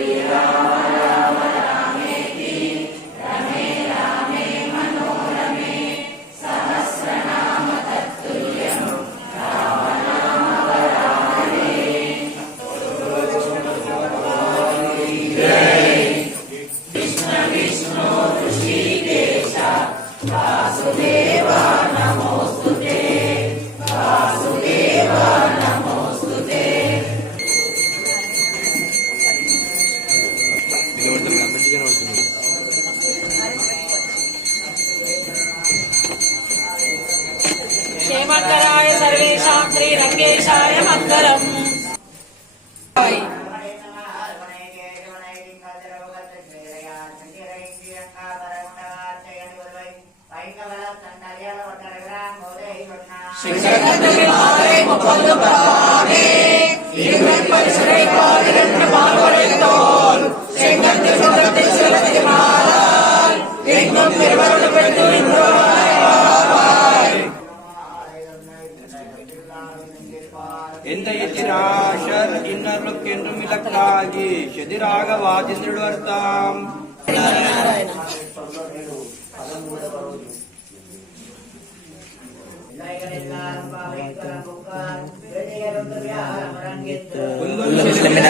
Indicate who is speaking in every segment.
Speaker 1: Yeah.
Speaker 2: ಎಂತ ಇತಿರಾಶರ್ ಇನ್ನರ್ಲಕ್ಕೆಂದು ಮಿಲಕ್ಕಾಗಿ ಶದಿರಾಗವಾದಿಂದ್ರುಡು ಅರ್ಥಾಂ
Speaker 3: Tuhan.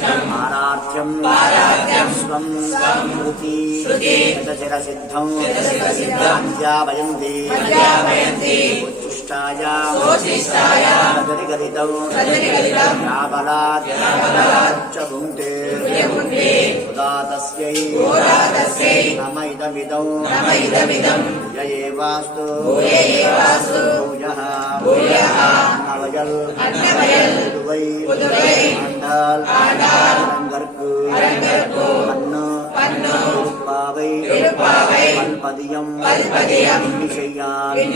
Speaker 3: పారార్థ్యం స్వం శృతి శతశిరసిద్ధం అధ్యాపయంతి ఉచ్చుష్టాయ గలితం రాబలాచ్చభుంటే ఉదాతస్యై నమ ఇదమిదం య ఏవాస్తు భూయః నవయల్ పుదువై. అండాల్ అరంగర్కు. திருப்பாவை. பல்பதியம் செய்யார்.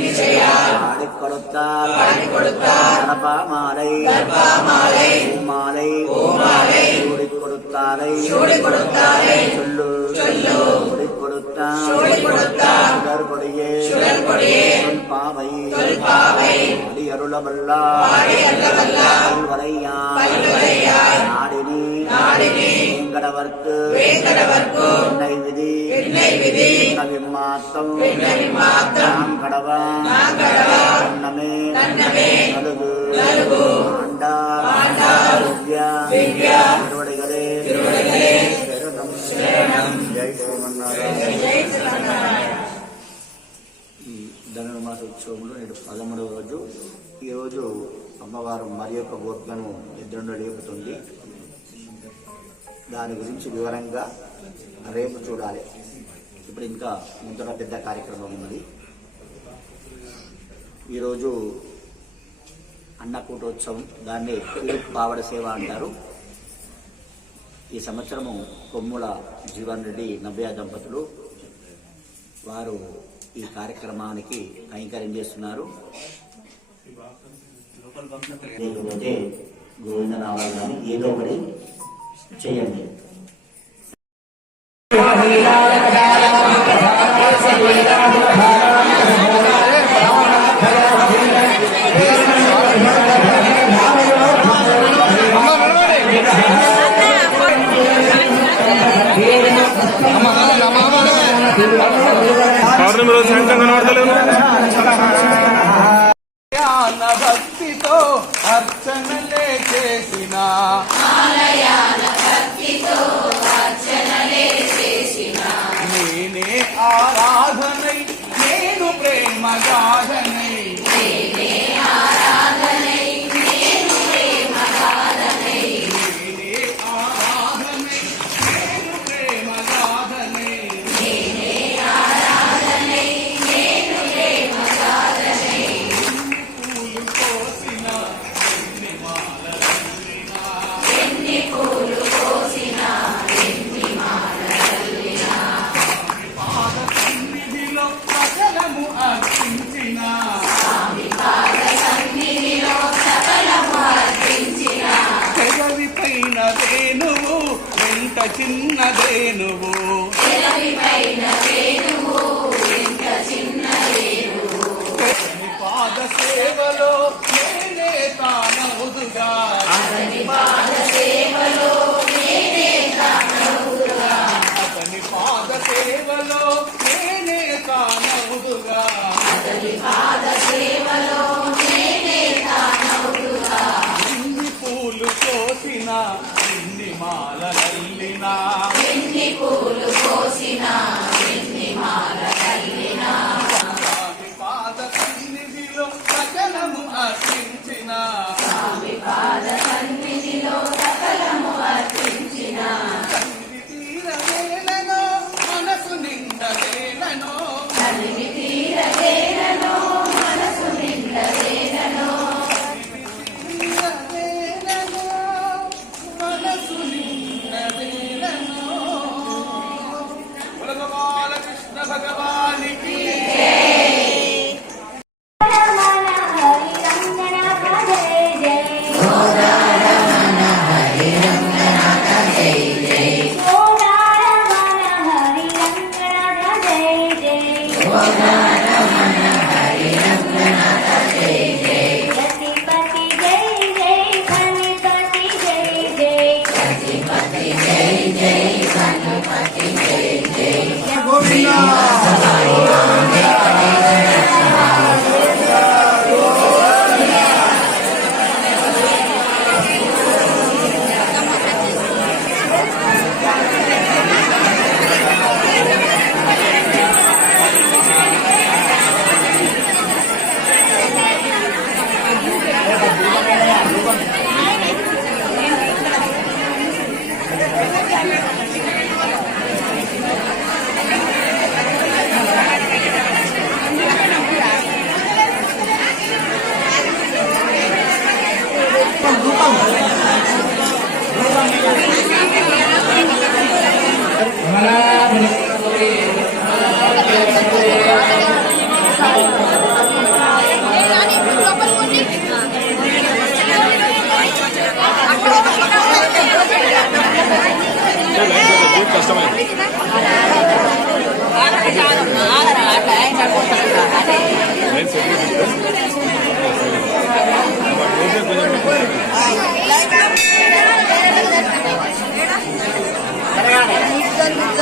Speaker 3: கொடுத்தார். கடப்பா மாலை மாலை கொடுத்தாரை. சொல்லு. நாடினி. வேங்கடவர்க்கு. விதி. விம்மாத்தம் நாம் கடவா தன்னமே நலுகு ஆண்டாள் திவ்யா திருவடிகளே சரணம் ஜெய் శ్రీమన్నారాయణ ఈ ధనుర్మాస ఉత్సవంలో నేడు పదమూడవ రోజు ఈరోజు అమ్మవారు మరి యొక్క గోత్మను నిద్రలో లేపుతుంది దాని గురించి వివరంగా రేపు చూడాలి ఇప్పుడు ఇంకా ముందర పెద్ద కార్యక్రమం ఉన్నది. ఈరోజు అన్నకూటోత్సవం దాన్ని పావడ సేవ అంటారు. ఈ సంవత్సరము కొమ్ముల జీవన్ రెడ్డి నవ్య దంపతులు వారు ఈ కార్యక్రమానికి కైంకర్యం చేస్తున్నారు. లేకపోతే గోవిందనామాలు కానీ ఏదో ఒకటి చేయండి.
Speaker 2: సేవలో నేనే తానవుదుగా.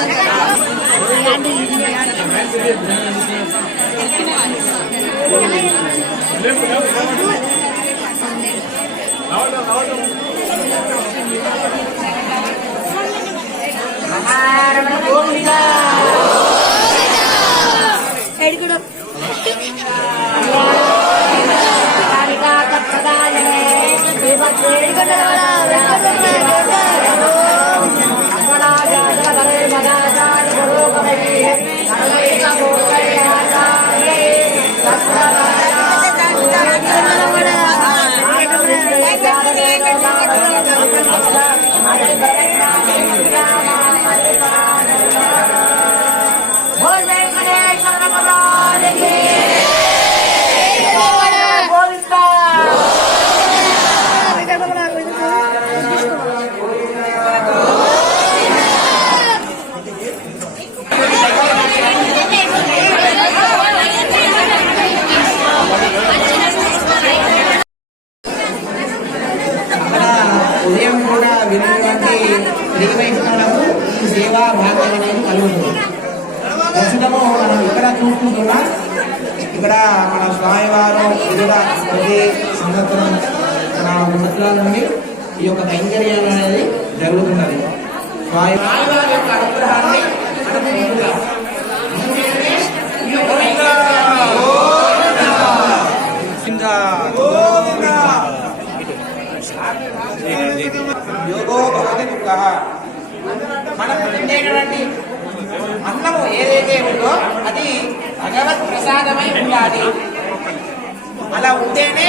Speaker 1: Thank
Speaker 4: కైంకర్యాలు అనేది జరుగుతున్నది. స్వామివారి యొక్క అనుగ్రహాన్ని యోగో భవతి దుఃఖః. మనం తినేటువంటి అన్నము ఏదైతే ఉందో అది భగవత్ ప్రసాదమై ఉండాలి. అలా ఉంటేనే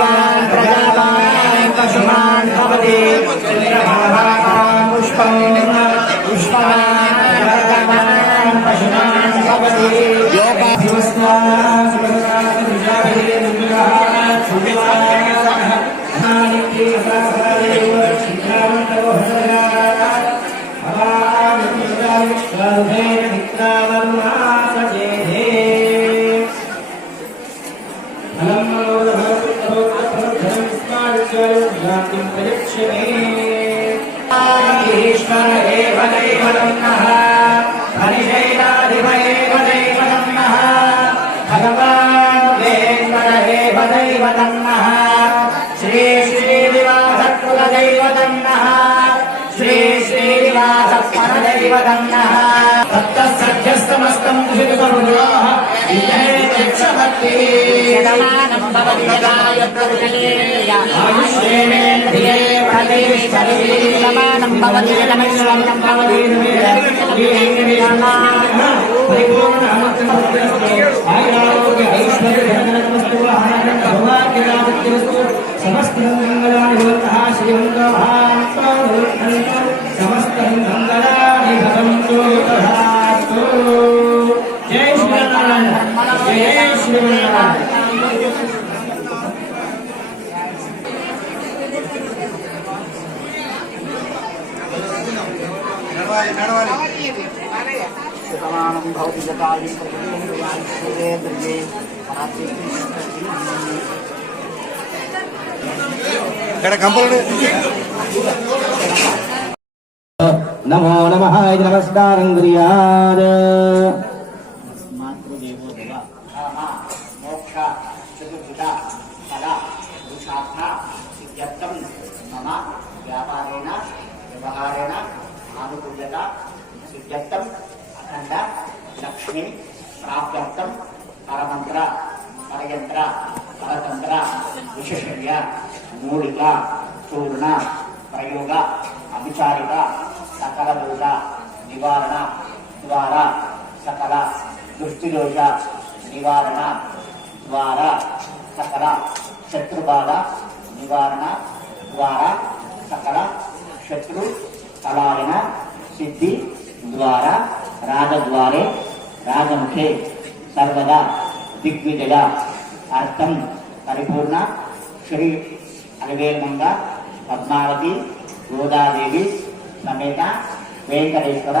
Speaker 4: Bye. పశుమాన్ భవతి పుష్పం పుష్పవాన్ ప్రజావాన్ పశుమాన్ పరదైవదన్నః తత్తసత్యస్తమస్తం దుషిత సర్వజోః ఇదే యక్షభక్తి
Speaker 5: శతమానం భవతి యదాయ శతమానం భవతి
Speaker 1: జటాయు ప్రతిద్రియే
Speaker 6: ఇక్కడ కంపలు
Speaker 4: నమో నమ నమస్కారం క్రియాద్
Speaker 1: పరమంత్ర పరయంత్ర పరతంత్ర విశేషయ్య మూలిక చూర్ణ ప్రయోగ అభిచారిక సకల దోష నివారణ ద్వారా సకల దృష్టిదోష నివారణ ద్వారా సకల శత్రుబాధ నివారణ ద్వారా సకల శత్రు ఫలాయన సిద్ధి ద్వారా రాగద్వారే రాజముఖే సర్వదా. దిగ్విజయ అర్థం పరిపూర్ణ శ్రీ అలివేల్మంగ పద్మావతి గోదాదేవి సమేత వెంకటేశ్వర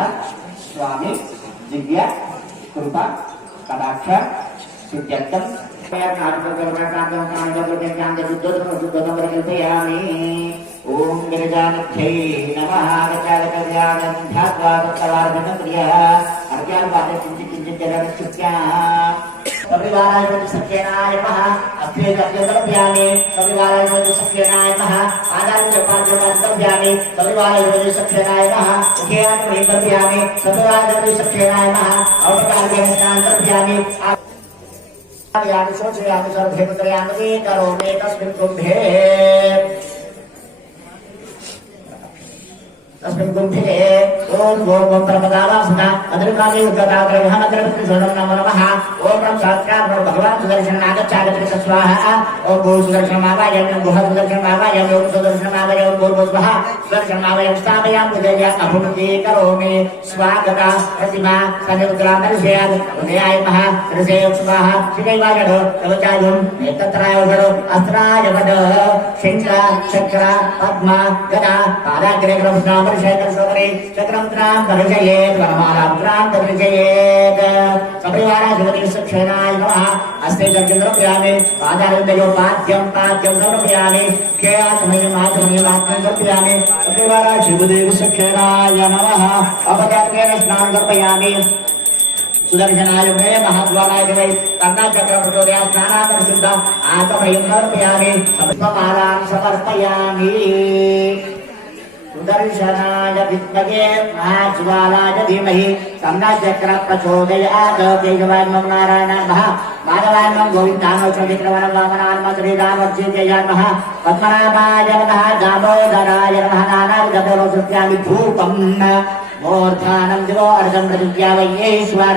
Speaker 1: స్వామి దివ్య కృప కటాక్ష సిద్ధ్యర్థం ఓం గిరిజానిత్యై నమ గజాగజానం ధ్యాత్వా ప్రియ అర్ఘ్యాలు పాత్ర కించిత్ కించిత్ జగత్సుఖ్యా कपिवाराय सत्यनाय नमः अस्त्रे कप्यन्तव्यानि कपिवाराय सत्यनाय नमः आदाय पाञ्चवान्तव्यानि कपिवाराय सत्यनाय नमः मुखेयान्तव्यानि कपिवाराय सत्यनाय नमः औपकार्यन्तव्यानि यानि शोचयानि सर्वे करोमि तस्मिन् कुम्भे तस्मिन् फिरे ॐ ॐ ॐ परमदावासना अदृकाले उद्गताग्रहम् अग्रपति स्वर्णं नमः ॐ परम साक्षात् परम भगवान् सुदर्शन आगच्छागति च स्वाहा ॐ गो सुदर्शनम् आवायं गुह सुदर्शनम् आवायं ॐ सुदर्शनम् आवायं गो गो स्वाहा सुदर्शनम् आवायं स्थापयामि उदया अभुमते करोमि स्वागता प्रतिमा सनिर्ग्राम दर्शयात् उदयाय मः ऋषय स्वाहा शिवैवागढो कवचायुम् एकत्रायवढो अस्त्रायवढो शङ्कर चक्र पद्मा गदा पादाग्रे क्रमस्नाम చంద్రశేఖరసోదరి చక్రంత్రాం పరిచయేత్ వనమాలాత్రాం పరిచయేత్ సపరివార శివతీర్థక్షేణాయ నమ అస్తే చంద్రప్యామి పాదారందయో పాద్యం పాద్యం సమర్పయామి. కేయాత్మయం ఆత్మయం స్నానం సమర్పయామి. సుదర్శనాయ మే మహాద్వారాయ వై కర్ణాచక్ర ప్రచోదయ స్నానా పరిశుద్ధ ఆత్మయం సమర్పయామి సమర్పయామి. सुदर्शनाय विद्महे महाज्वालाय धीमहि तन्नश्चक्र प्रचोदयात् तेजवान्मं नारायणान् नमः पद्मनाभाय नमः दामोदराय नमः नानाविधपूर्वसृत्यानि भूपम् मूर्धानं दिवो अर्धं प्रतिज्ञावय्येश्वर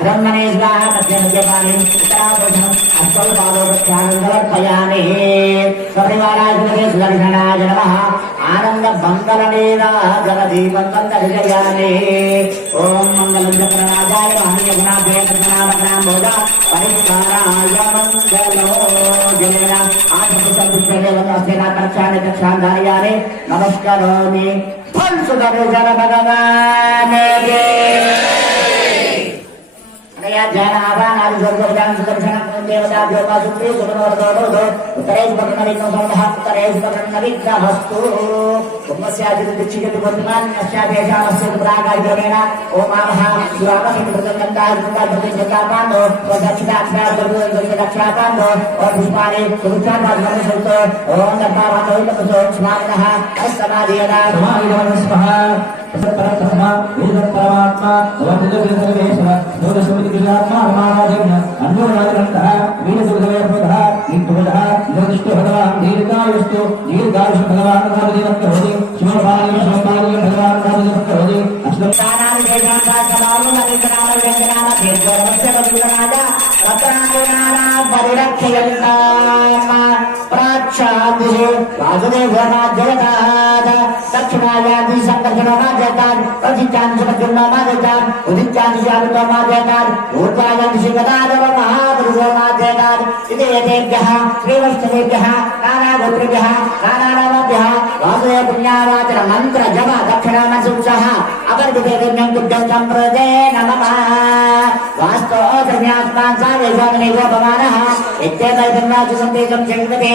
Speaker 1: బ్రహ్మణే స్వాహ తస్యపాలయం ఉత్తరాపురుషం నమ ఆనంద మంగళనేనాగరదీపందయామి ఓం మంగళం చక్రనాథాయ పరిష్కారాయ మంగళో జలేన ఆశుపుస్తేన నమస్కరోమి ఫల్ సుధను तया ज्ञानावान् आदिस्वर्गोपदानं सुदर्शनं देवताभ्योपासुत्रे सुगुणवर्गोदो उत्तरेषु पठनविघ्नो समतः उत्तरेषु पठनविघ्नहस्तु कुम्भस्यादिदीक्षिकति वर्तमान्यश्चापेषामस्य प्रागाग्रमेण ओमामः सुरामसंकृतन्दन्तान्दन्तापान्दो स्वदक्षिणाक्षापान्दो पुष्पाणि सुरुक्षापादनमसुतो ओं दर्पावान्दो स्मारिणः अस्समाधियदा
Speaker 4: स्मः సత్పరబ్రహ్మ వేదం పరమాత్మ భవతిదోషేశ్వర దోషమితికృష్ణాత్మా పరమారాజమ్య అన్వరాజనంత వీరసుఖవేభద ఇంటువద నిర్దిష్ట
Speaker 1: భగవాన్ దీర్ఘాయుష్టు దీర్ఘాయుష్ భగవాన్ భవతి భక్తవతి శివపాలయం పరిరక్షయంతా साक्षाद्दिशे वासुदेवना जगतात् दक्षिणायादि सङ्कर्षणो न जातान् प्रथितान् सुपकिन्नो न जातान् उदित्यानि शालितो न जातान् ऊर्जायादिशि कदादव महापुरुषो न जातान् इति एतेभ्यः श्रीवैष्णवेभ्यः नानागोत्रेभ्यः, नानानामभ्यः वासुदेव पुण्यावाचन मन्त्र जप दक्षिणामसुंसः अपर्दिदेव्यं तुभ्यं सम्प्रदे नमः। वास्तो धन्यात्मान् सा
Speaker 7: यजोनिजो भवानः इत्येतैर्नाचु सन्देशं जगते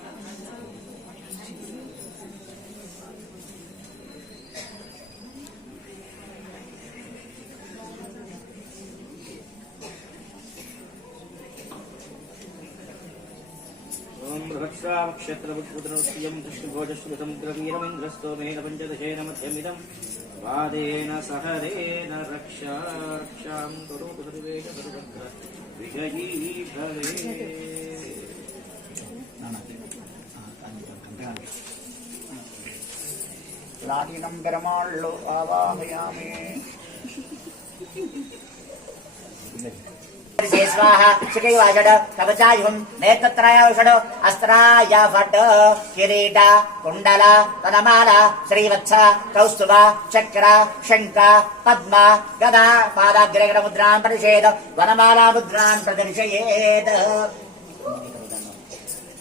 Speaker 7: మధ్యమిదం
Speaker 1: వాదేన
Speaker 7: సహరేన రక్షా రక్షాం కరోతు సర్వేణ సర్వత్ర విజయీ భవే
Speaker 3: లాటినం పెరమాళ్ళు ఆవాహయామి
Speaker 1: శ్రీ స్వాహ శిఖైవాజడ కవచాయుం నేత్రత్రయోషడ అస్త్రాయ ఫట్ కిరీట కుండల తనమాల శ్రీవత్స కౌస్తుభ చక్ర శంఖ పద్మ గదా పాదాగ్రగణ ముద్రాన్ పరిషేద వనమాలా ముద్రాన్ ప్రదర్శయేత్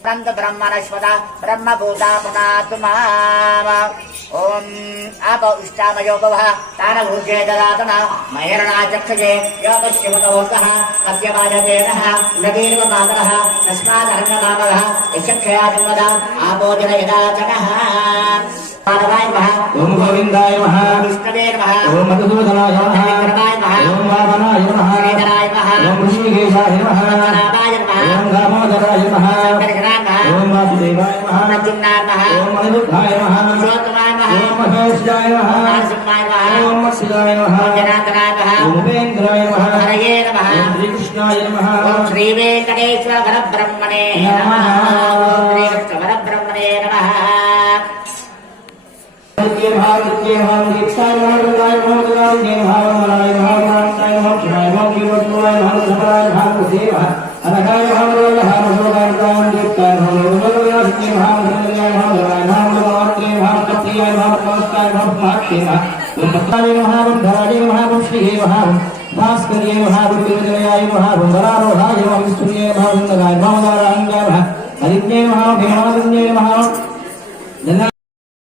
Speaker 1: నంద బ్రహ్మణశ్వత బ్రహ్మభూత పునాతు మామ ఓం ఆప ఇష్టామయో తాన భూజే దదాతన మహిరణా చక్షజే యోగశివతోకః కవ్యవాజతేనః మాతరః తస్మాదహర్ణమామవః యశక్షయా జన్మద ఆపోజన యదాచనః మాధవాయ నమః
Speaker 4: ఓం గోవిందాయ నమః
Speaker 1: విష్ణవే నమః
Speaker 4: ఓం మధుసూదనాయ నమః
Speaker 1: విక్రమాయ నమః
Speaker 4: ఓం వామనాయ నమః
Speaker 1: శ్రీధరాయ నమః
Speaker 4: ఓం ఋషికేశాయ నమః
Speaker 1: రామాయ నమః
Speaker 4: ఓం దామోదరాయ నమః
Speaker 1: నమః
Speaker 4: ఓం వాసుదేవాయ నమః
Speaker 1: ప్రద్యుమ్నాయ నమః
Speaker 4: ओम महेशाय नमः
Speaker 1: ओम सिंहाय
Speaker 4: नमः ओम मत्स्याय
Speaker 1: नमः ओम
Speaker 4: जनार्दनाय नमः ओम
Speaker 1: उपेन्द्राय नमः
Speaker 4: हरये नमः ओम
Speaker 1: श्रीकृष्णाय नमः
Speaker 4: ओम
Speaker 1: श्री वेंकटेश्वर ब्रह्मणे नमः ओम श्री कृष्ण ब्रह्मणे नमः
Speaker 4: भारतीय भारतीय हम दीक्षाय नमः वृंदाय नमः वृंदाय नमः भावनाय नमः भावनाय नमः भावनाय नमः भारत सभराय भारत सेवा अनघाय శ్రీకృష్ణాయ నమః
Speaker 1: ఓం శ్రీ వెంకటేశ్వర పరబ్రహ్మణే నమః ఓం శ్రీ కృష్ణ పరబ్రహ్మణే నమః
Speaker 4: భాస్కర్యే మహాబుద్ధివిజయాయ మహాబుందరారోహాయ విష్ణుయే మహాబుందరాయ మహాదారాంగాయ హరిజ్ఞే మహాభీమాద